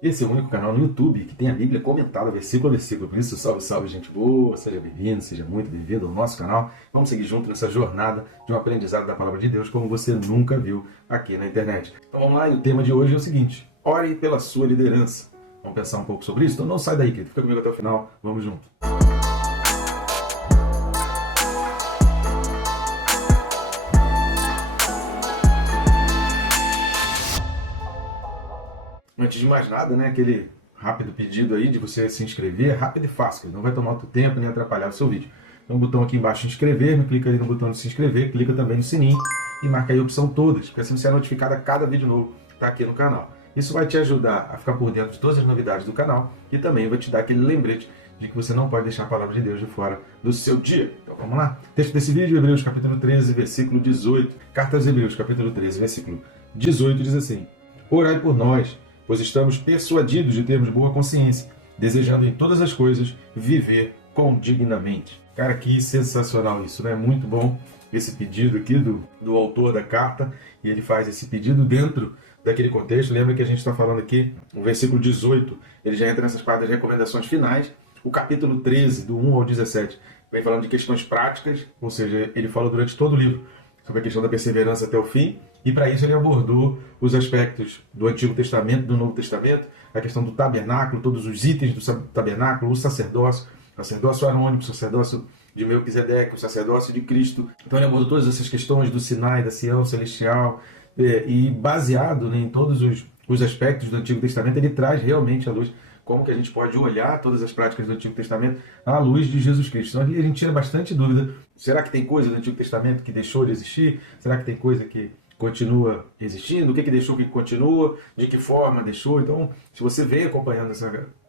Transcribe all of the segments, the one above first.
Esse é o único canal no YouTube que tem a Bíblia comentada versículo a versículo. Por isso, salve, salve, gente boa, seja bem-vindo, seja muito bem-vindo ao nosso canal. Vamos seguir junto nessa jornada de um aprendizado da Palavra de Deus como você nunca viu aqui na internet. Então vamos lá, e o tema de hoje é o seguinte: ore pela sua liderança. Vamos pensar um pouco sobre isso? Então não sai daí, querido. Fica comigo até o final, vamos junto. Antes de mais nada, né, aquele rápido pedido aí de você se inscrever, é rápido e fácil, não vai tomar muito tempo nem atrapalhar o seu vídeo. Tem um botão aqui embaixo de inscrever, clica ali no botão de se inscrever, clica também no sininho e marca aí a opção todas, porque assim você é notificado a cada vídeo novo que está aqui no canal. Isso vai te ajudar a ficar por dentro de todas as novidades do canal e também vai te dar aquele lembrete de que você não pode deixar a Palavra de Deus de fora do seu dia. Então vamos lá. Texto desse vídeo, Hebreus capítulo 13, versículo 18. Carta aos Hebreus capítulo 13, versículo 18 diz assim: Orai por nós, pois estamos persuadidos de termos boa consciência, desejando em todas as coisas viver condignamente. Cara, que sensacional isso, né? Muito bom esse pedido aqui do autor da carta, e ele faz esse pedido dentro daquele contexto. Lembra que a gente está falando aqui, no versículo 18, ele já entra nessas partes das recomendações finais. O capítulo 13, do 1 ao 17, vem falando de questões práticas, ou seja, ele fala durante todo o livro sobre a questão da perseverança até o fim, e para isso ele abordou os aspectos do Antigo Testamento, do Novo Testamento, a questão do tabernáculo, todos os itens do tabernáculo, o sacerdócio arônico, o sacerdócio de Melquisedeque, o sacerdócio de Cristo. Então ele abordou todas essas questões do Sinai, da Sião celestial, e baseado, né, em todos os aspectos do Antigo Testamento, ele traz realmente à luz como que a gente pode olhar todas as práticas do Antigo Testamento à luz de Jesus Cristo. Então ali a gente tira bastante dúvida. Será que tem coisa do Antigo Testamento que deixou de existir? Será que tem coisa que continua existindo? O que deixou, o que continua? De que forma deixou? Então, se você vem acompanhando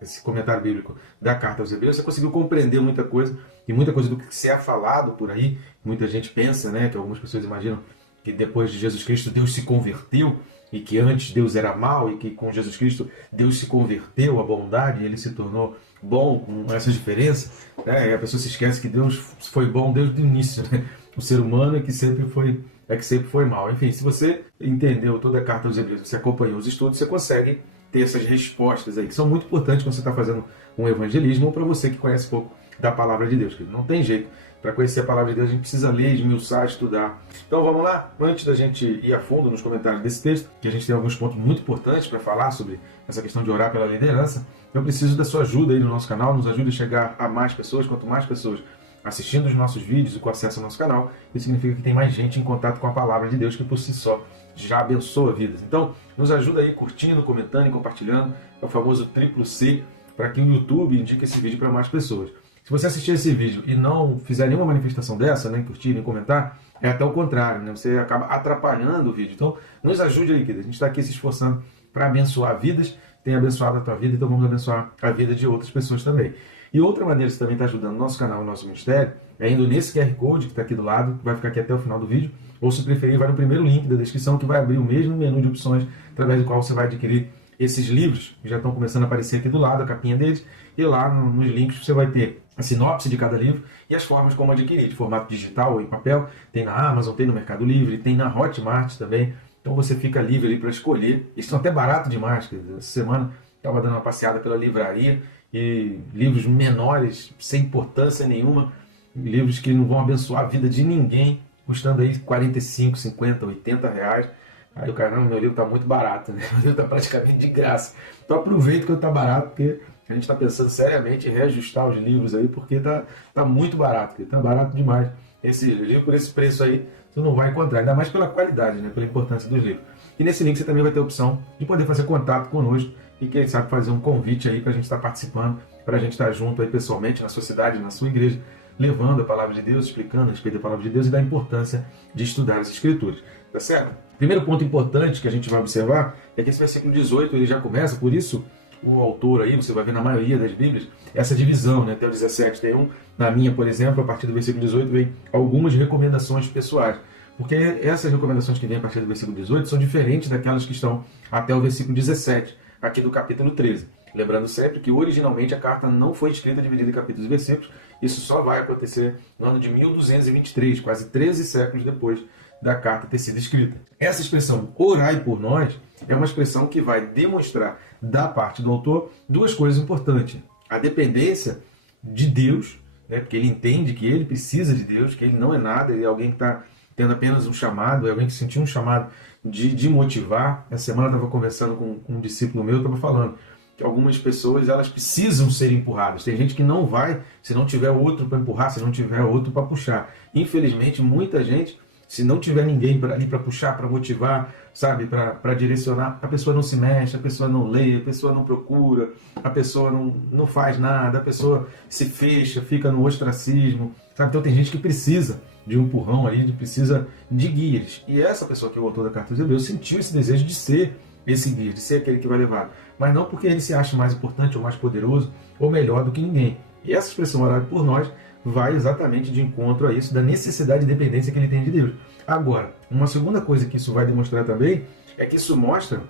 esse comentário bíblico da Carta aos Hebreus, você conseguiu compreender muita coisa, e muita coisa do que se é falado por aí. Muita gente pensa, né, que algumas pessoas imaginam que depois de Jesus Cristo Deus se converteu, e que antes Deus era mau, e que com Jesus Cristo Deus se converteu à bondade e ele se tornou bom, com essa diferença, né? E a pessoa se esquece que Deus foi bom desde o início, né? O ser humano é que sempre foi mau. Enfim, se você entendeu toda a Carta aos Hebreus, você acompanhou os estudos, você consegue ter essas respostas aí, que são muito importantes quando você está fazendo um evangelismo, ou para você que conhece pouco da Palavra de Deus, que não tem jeito. Para conhecer a Palavra de Deus, a gente precisa ler, esmiuçar, estudar. Então vamos lá? Antes da gente ir a fundo nos comentários desse texto, que a gente tem alguns pontos muito importantes para falar sobre essa questão de orar pela liderança, eu preciso da sua ajuda aí no nosso canal, nos ajude a chegar a mais pessoas. Quanto mais pessoas assistindo os nossos vídeos e com acesso ao nosso canal, isso significa que tem mais gente em contato com a Palavra de Deus, que por si só já abençoa vidas. Então, nos ajuda aí curtindo, comentando e compartilhando, é o famoso triplo C, para que o YouTube indique esse vídeo para mais pessoas. Se você assistir esse vídeo e não fizer nenhuma manifestação dessa, nem curtir, nem comentar, é até o contrário, né? Você acaba atrapalhando o vídeo. Então, nos ajude aí, querido. A gente está aqui se esforçando para abençoar vidas, tem abençoado a tua vida, então vamos abençoar a vida de outras pessoas também. E outra maneira que você também está ajudando o nosso canal, o nosso ministério, é indo nesse QR Code que está aqui do lado, que vai ficar aqui até o final do vídeo, ou se preferir, vai no primeiro link da descrição, que vai abrir o mesmo menu de opções, através do qual você vai adquirir esses livros, que já estão começando a aparecer aqui do lado, a capinha deles, e lá nos links você vai ter a sinopse de cada livro e as formas como adquirir, de formato digital ou em papel. Tem na Amazon, tem no Mercado Livre, tem na Hotmart também. Então você fica livre ali para escolher. Eles são até baratos demais. Essa semana estava dando uma passeada pela livraria e livros menores, sem importância nenhuma, livros que não vão abençoar a vida de ninguém, custando aí 45, 50, 80 reais. Aí o cara, não, meu livro está muito barato, né? Meu livro está praticamente de graça. Então aproveita que está barato, porque a gente está pensando seriamente em reajustar os livros aí, porque está muito barato, está barato demais. Esse livro, por esse preço aí, você não vai encontrar, ainda mais pela qualidade, né? Pela importância dos livros. E nesse link você também vai ter a opção de poder fazer contato conosco e, quem sabe, fazer um convite aí para a gente estar participando, para a gente estar junto aí pessoalmente na sua cidade, na sua igreja, levando a Palavra de Deus, explicando a respeito da Palavra de Deus e da importância de estudar as Escrituras. Tá certo? Primeiro ponto importante que a gente vai observar é que esse versículo 18 ele já começa, por isso o autor aí, você vai ver na maioria das Bíblias, essa divisão, né? Até o 17 tem na minha, por exemplo, a partir do versículo 18 vem algumas recomendações pessoais, porque essas recomendações que vêm a partir do versículo 18 são diferentes daquelas que estão até o versículo 17, aqui do capítulo 13. Lembrando sempre que originalmente a carta não foi escrita dividida em capítulos e versículos, isso só vai acontecer no ano de 1223, quase 13 séculos depois da carta ter sido escrita. Essa expressão, orai por nós, é uma expressão que vai demonstrar da parte do autor duas coisas importantes. A dependência de Deus, né, porque ele entende que ele precisa de Deus, que ele não é nada, ele é alguém que está tendo apenas um chamado, é alguém que sentiu um chamado de motivar. Essa semana eu estava conversando com um discípulo meu, estava falando que algumas pessoas elas precisam ser empurradas. Tem gente que não vai se não tiver outro para empurrar, se não tiver outro para puxar. Infelizmente, muita gente, se não tiver ninguém ali para puxar, para motivar, sabe, para direcionar, a pessoa não se mexe, a pessoa não lê, a pessoa não procura, a pessoa não faz nada, a pessoa se fecha, fica no ostracismo, sabe? Então tem gente que precisa de um empurrão ali, precisa de guias. E essa pessoa que é o autor da Carta aos Hebreus sentiu esse desejo de ser esse guia, de ser aquele que vai levar. Mas não porque ele se acha mais importante ou mais poderoso ou melhor do que ninguém. E essa expressão orada por nós vai exatamente de encontro a isso, da necessidade de dependência que ele tem de Deus. Agora, uma segunda coisa que isso vai demonstrar também é que isso mostra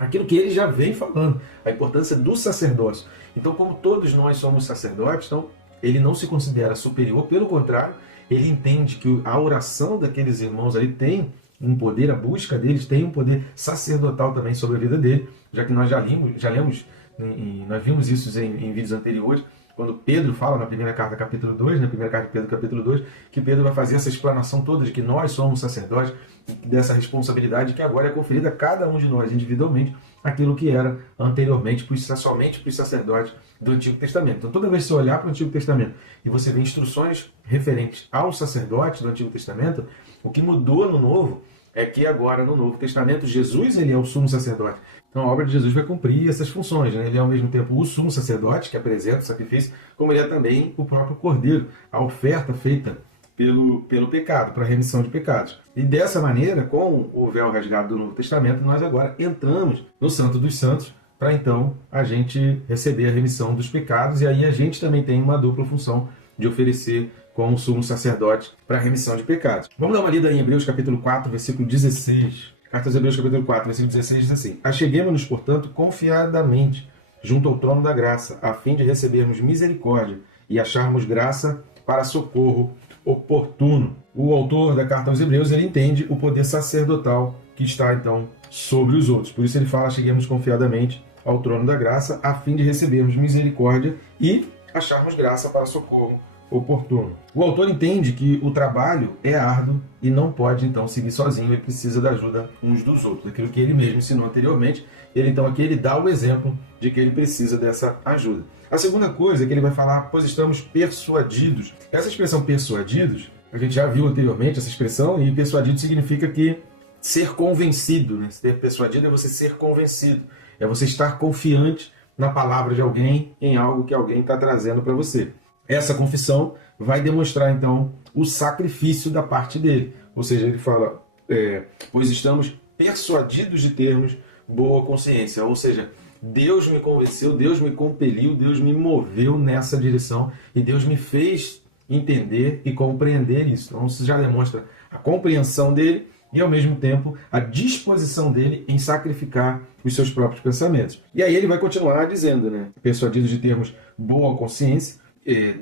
aquilo que ele já vem falando, a importância do sacerdócio. Então, como todos nós somos sacerdotes, então ele não se considera superior, pelo contrário, ele entende que a oração daqueles irmãos ali tem um poder, a busca deles tem um poder sacerdotal também sobre a vida dele, já que nós já lemos, nós vimos isso em vídeos anteriores, quando Pedro fala na primeira carta, capítulo 2, na primeira carta de Pedro, capítulo 2, que Pedro vai fazer essa explanação toda de que nós somos sacerdotes, dessa responsabilidade que agora é conferida a cada um de nós individualmente, aquilo que era anteriormente, somente para os sacerdotes do Antigo Testamento. Então, toda vez que você olhar para o Antigo Testamento e você vê instruções referentes aos sacerdotes do Antigo Testamento, o que mudou no Novo é que agora no Novo Testamento Jesus ele é o sumo sacerdote. Então a obra de Jesus vai cumprir essas funções, né? Ele é ao mesmo tempo o sumo sacerdote que apresenta o sacrifício, como ele é também o próprio Cordeiro, a oferta feita pelo pecado, para a remissão de pecados. E dessa maneira, com o véu rasgado do Novo Testamento, nós agora entramos no Santo dos Santos para então a gente receber a remissão dos pecados, e aí a gente também tem uma dupla função de oferecer como sumo sacerdote para a remissão de pecados. Vamos dar uma lida em Hebreus capítulo 4, versículo 16. Carta aos Hebreus capítulo 4, versículo 16 diz assim: Acheguemo-nos, portanto, confiadamente junto ao trono da graça, a fim de recebermos misericórdia e acharmos graça para socorro oportuno. O autor da Carta aos Hebreus, ele entende o poder sacerdotal que está, então, sobre os outros. Por isso ele fala: cheguemos confiadamente ao trono da graça, a fim de recebermos misericórdia e acharmos graça para socorro oportuno. O autor entende que o trabalho é árduo e não pode, então, seguir sozinho, ele precisa da ajuda uns dos outros. Aquilo que ele mesmo ensinou anteriormente, ele, então, aqui ele dá o exemplo de que ele precisa dessa ajuda. A segunda coisa é que ele vai falar: pois estamos persuadidos. Essa expressão persuadidos, a gente já viu anteriormente essa expressão, e persuadido significa que ser convencido, né? Ser persuadido é você ser convencido, é você estar confiante na palavra de alguém, em algo que alguém está trazendo para você. Essa confissão vai demonstrar, então, o sacrifício da parte dele. Ou seja, ele fala, pois estamos persuadidos de termos boa consciência. Ou seja, Deus me convenceu, Deus me compeliu, Deus me moveu nessa direção e Deus me fez entender e compreender isso. Então, isso já demonstra a compreensão dele e, ao mesmo tempo, a disposição dele em sacrificar os seus próprios pensamentos. E aí ele vai continuar dizendo, né? Persuadidos de termos boa consciência,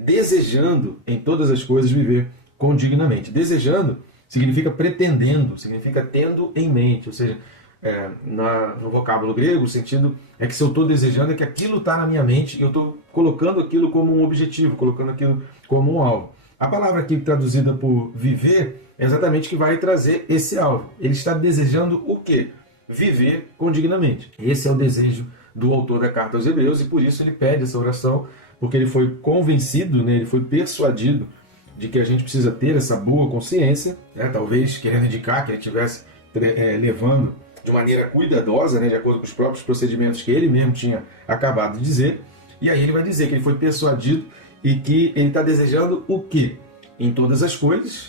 desejando em todas as coisas viver condignamente. Desejando significa pretendendo, significa tendo em mente, ou seja, no vocábulo grego, o sentido é que se eu estou desejando é que aquilo está na minha mente e eu estou colocando aquilo como um objetivo, colocando aquilo como um alvo. A palavra aqui traduzida por viver é exatamente que vai trazer esse alvo. Ele está desejando o quê? Viver condignamente. Esse é o desejo do autor da Carta aos Hebreus e por isso ele pede essa oração, porque ele foi convencido, né, ele foi persuadido de que a gente precisa ter essa boa consciência, né, talvez querendo indicar que ele estivesse levando de maneira cuidadosa, né, de acordo com os próprios procedimentos que ele mesmo tinha acabado de dizer. E aí ele vai dizer que ele foi persuadido e que ele está desejando o quê? Em todas as coisas,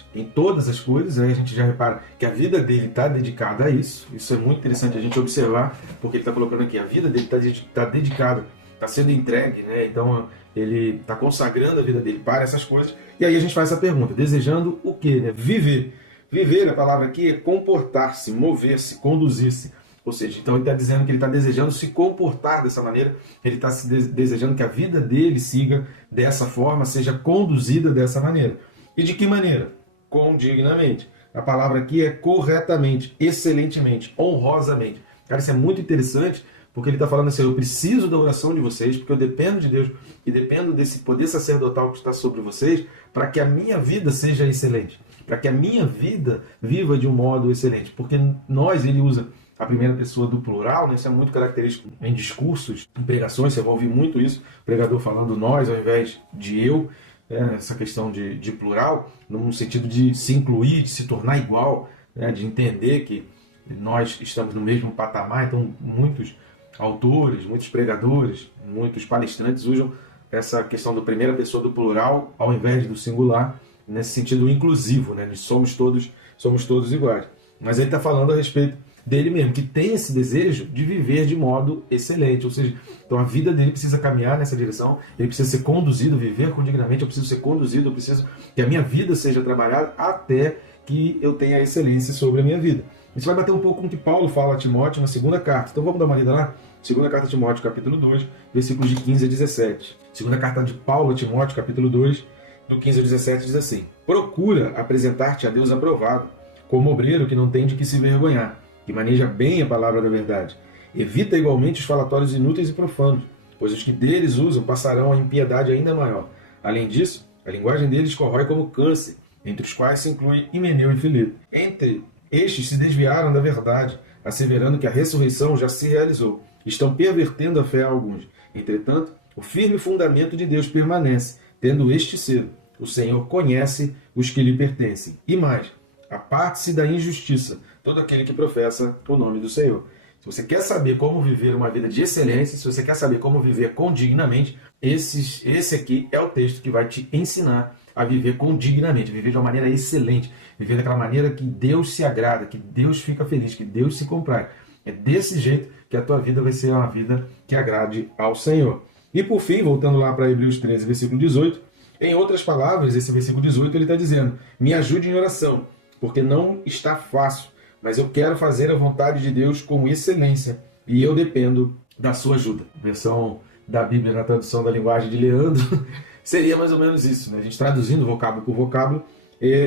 aí a gente já repara que a vida dele está dedicada a isso. Isso é muito interessante a gente observar, porque ele está colocando aqui, a vida dele está dedicada, está sendo entregue, né? Então ele está consagrando a vida dele para essas coisas. E aí a gente faz essa pergunta, desejando o quê? Né? Viver. Viver, a palavra aqui é comportar-se, mover-se, conduzir-se. Ou seja, então ele está dizendo que ele está desejando se comportar dessa maneira, ele está desejando que a vida dele siga dessa forma, seja conduzida dessa maneira. E de que maneira? Condignamente. A palavra aqui é corretamente, excelentemente, honrosamente. Cara, isso é muito interessante, porque ele está falando assim, eu preciso da oração de vocês, porque eu dependo de Deus e dependo desse poder sacerdotal que está sobre vocês, para que a minha vida seja excelente, para que a minha vida viva de um modo excelente, porque ele usa a primeira pessoa do plural, né? Isso é muito característico em discursos, em pregações, você vai ouvir muito isso, o pregador falando nós ao invés de eu, essa questão de plural, no sentido de se incluir, de se tornar igual, né? De entender que nós estamos no mesmo patamar. Então muitos autores, muitos pregadores, muitos palestrantes usam essa questão da primeira pessoa do plural ao invés do singular, nesse sentido inclusivo, né? Somos todos iguais. Mas ele está falando a respeito dele mesmo, que tem esse desejo de viver de modo excelente, ou seja, então a vida dele precisa caminhar nessa direção, ele precisa ser conduzido, viver dignamente, eu preciso ser conduzido, eu preciso que a minha vida seja trabalhada até que eu tenha excelência sobre a minha vida. Isso vai bater um pouco com o que Paulo fala a Timóteo na segunda carta, então vamos dar uma lida lá? Segunda carta a Timóteo, capítulo 2, versículos de 15 a 17. Segunda carta de Paulo a Timóteo, capítulo 2, do 15 a 17, diz assim: procura apresentar-te a Deus aprovado, como obreiro que não tem de que se vergonhar, que maneja bem a palavra da verdade. Evita igualmente os falatórios inúteis e profanos, pois os que deles usam passarão a impiedade ainda maior. Além disso, a linguagem deles corrói como câncer, entre os quais se inclui Himeneu e Fileto. Entre estes se desviaram da verdade, asseverando que a ressurreição já se realizou. Estão pervertendo a fé a alguns. Entretanto, o firme fundamento de Deus permanece, tendo este selo: o Senhor conhece os que lhe pertencem. E mais, aparte-se da injustiça todo aquele que professa o nome do Senhor. Se você quer saber como viver uma vida de excelência, se você quer saber como viver condignamente, esse aqui é o texto que vai te ensinar a viver condignamente, viver de uma maneira excelente, viver daquela maneira que Deus se agrada, que Deus fica feliz, que Deus se comprai. É desse jeito que a tua vida vai ser uma vida que agrade ao Senhor. E por fim, voltando lá para Hebreus 13, versículo 18, em outras palavras, esse versículo 18 ele está dizendo: me ajude em oração, porque não está fácil, mas eu quero fazer a vontade de Deus com excelência, e eu dependo da sua ajuda. A versão da Bíblia na tradução da linguagem de Leandro seria mais ou menos isso, né? A gente traduzindo vocábulo por vocábulo,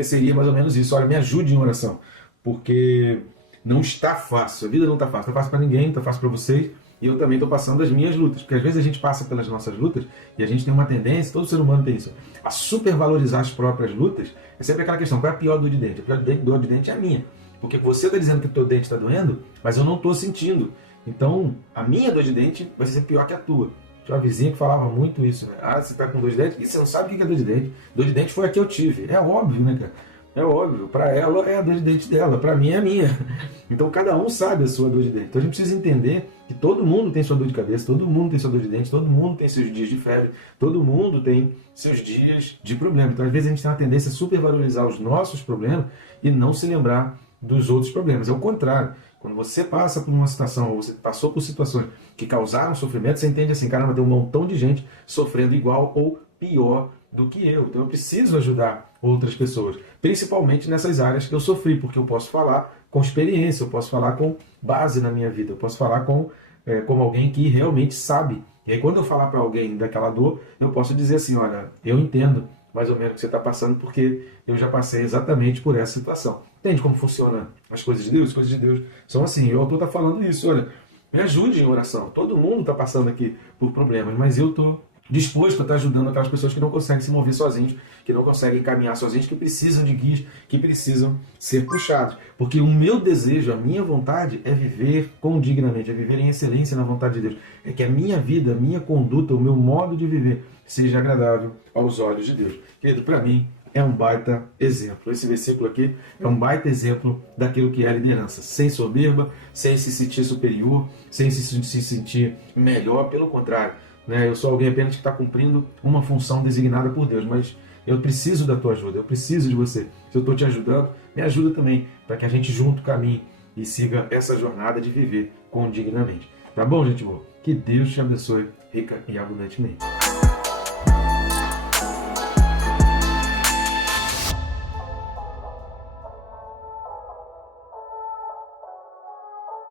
seria mais ou menos isso. Olha, me ajude em oração, porque não está fácil, a vida não está fácil. Não está fácil para ninguém, não está fácil para vocês, e eu também estou passando as minhas lutas, porque às vezes a gente passa pelas nossas lutas e a gente tem uma tendência, todo ser humano tem isso, a supervalorizar as próprias lutas. É sempre aquela questão: qual é a pior dor de dente? A pior dor de dente é a minha. Porque você está dizendo que o teu dente está doendo, mas eu não estou sentindo. Então, a minha dor de dente vai ser pior que a tua. Tinha uma vizinha que falava muito isso, né? Ah, você está com dor de dente? E você não sabe o que é dor de dente. Dor de dente foi a que eu tive. É óbvio, né, cara? É óbvio. Para ela é a dor de dente dela, para mim é a minha. Então, cada um sabe a sua dor de dente. Então, a gente precisa entender que todo mundo tem sua dor de cabeça, todo mundo tem sua dor de dente, todo mundo tem seus dias de febre, todo mundo tem seus dias de problema. Então, às vezes, a gente tem uma tendência a supervalorizar os nossos problemas e não se lembrar dos outros problemas. É o contrário. Quando você passa por uma situação, ou você passou por situações que causaram sofrimento, você entende assim: caramba, tem um montão de gente sofrendo igual ou pior do que eu. Então eu preciso ajudar outras pessoas, principalmente nessas áreas que eu sofri, porque eu posso falar com experiência, eu posso falar com base na minha vida, eu posso falar como alguém que realmente sabe. E aí, quando eu falar para alguém daquela dor, eu posso dizer assim: olha, eu entendo mais ou menos o que você está passando, porque eu já passei exatamente por essa situação. Entende como funciona as coisas de Deus? As coisas de Deus são assim. O autor está falando isso: olha, me ajude em oração. Todo mundo está passando aqui por problemas, mas eu estou disposto a estar ajudando aquelas pessoas que não conseguem se mover sozinhos, que não conseguem caminhar sozinhos, que precisam de guias, que precisam ser puxados. Porque o meu desejo, a minha vontade é viver condignamente, é viver em excelência na vontade de Deus. É que a minha vida, a minha conduta, o meu modo de viver seja agradável aos olhos de Deus. Querido, para mim é um baita exemplo. Esse versículo aqui é um baita exemplo daquilo que é a liderança. Sem soberba, sem se sentir superior, sem se sentir melhor. Pelo contrário, né? Eu sou alguém apenas que está cumprindo uma função designada por Deus, mas eu preciso da tua ajuda, eu preciso de você. Se eu estou te ajudando, me ajuda também, para que a gente junto caminhe e siga essa jornada de viver condignamente. Tá bom, gente boa? Que Deus te abençoe rica e abundantemente.